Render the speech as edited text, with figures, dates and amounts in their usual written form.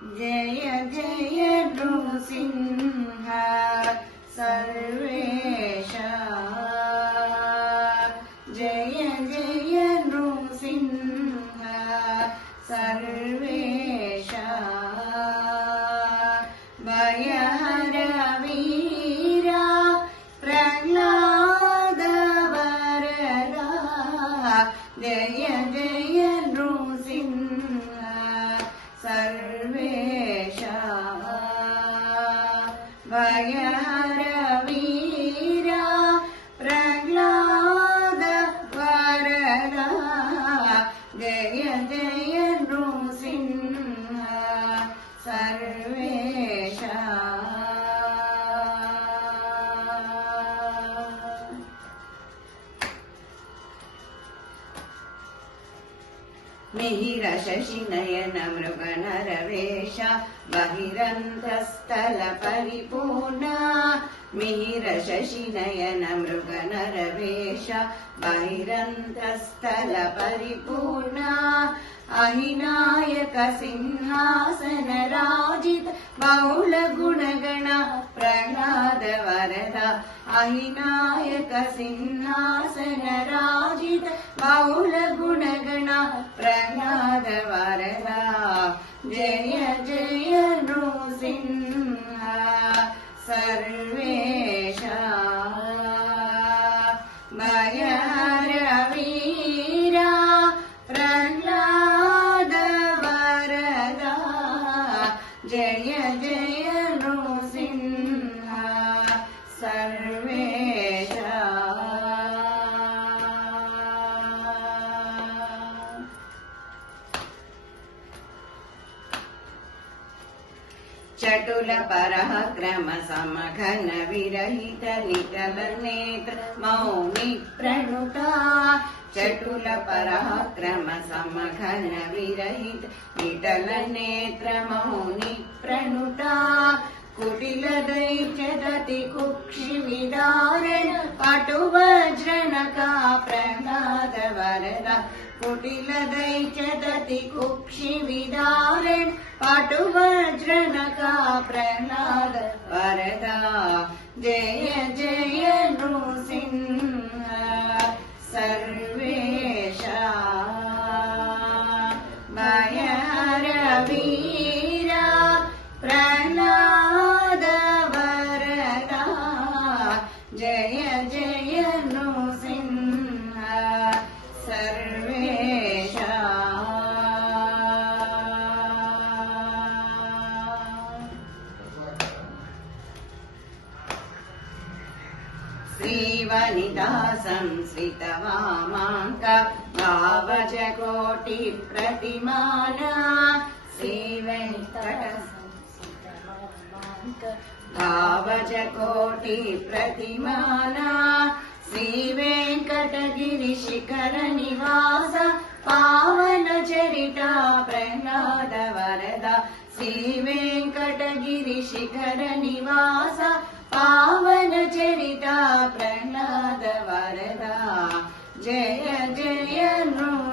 जय जय नृसिंह सर्वेशा जय जय नृसिंह सर्वेशा भयहर वीरा प्रह्लाद वरदा जय जय नृसिंह सर्वेशा भयहर वीरा प्रह्लाद वरदा जय जय नृसिंह सर्वेशा मिहिर शशिनयन मृगनरवेश बहिरन्तस्थल परिपूर्णा मिहिर शशिनयन मृगनरवेश बहिरन्तस्थल परिपूर्णा अहिनायक सिंहासन राजित बहुल गुणगण प्रह्लाद वरदा अहिनायक सिंहासन राजित बहुल गुणगण प्रह्लाद वरदा जय जय नृसिंह सर्वेशा भयहर वीरा प्रह्लाद वरदा जय जय नृसिंह सर्वेशा चटुल पराक्रम समघन विरहित निटल नेत्र मौनि प्रणुता चटुल पराक्रम समघन विरहित निटल नेत्र मौनि प्रणुता कुटिल दैत्यदति कुक्षि विदारण पटुवज्रनका प्रह्लाद वरदा कुटिल दैत्यदति कुक्षि विदारण पटुवज्रनका प्रह्लाद वरदा जय जय नृसिंह सर्वेशा भयहर वीरा प्रह्लाद वरदा जय जय नृसिंह सर्वेशा श्रीवनिता संस्कृतवामाङ्क भावजकोटि प्रतिमाना श्रीवेङ्कट भावजकोटि प्रतिमाना श्रीवेङ्कटगिरि शिखर निवास पावन चरिता प्रह्लाद वरदा श्रीवेङ्कटगिरि शिखर निवास पावन चरिता प्रह्लाद वरदा जय जय नृ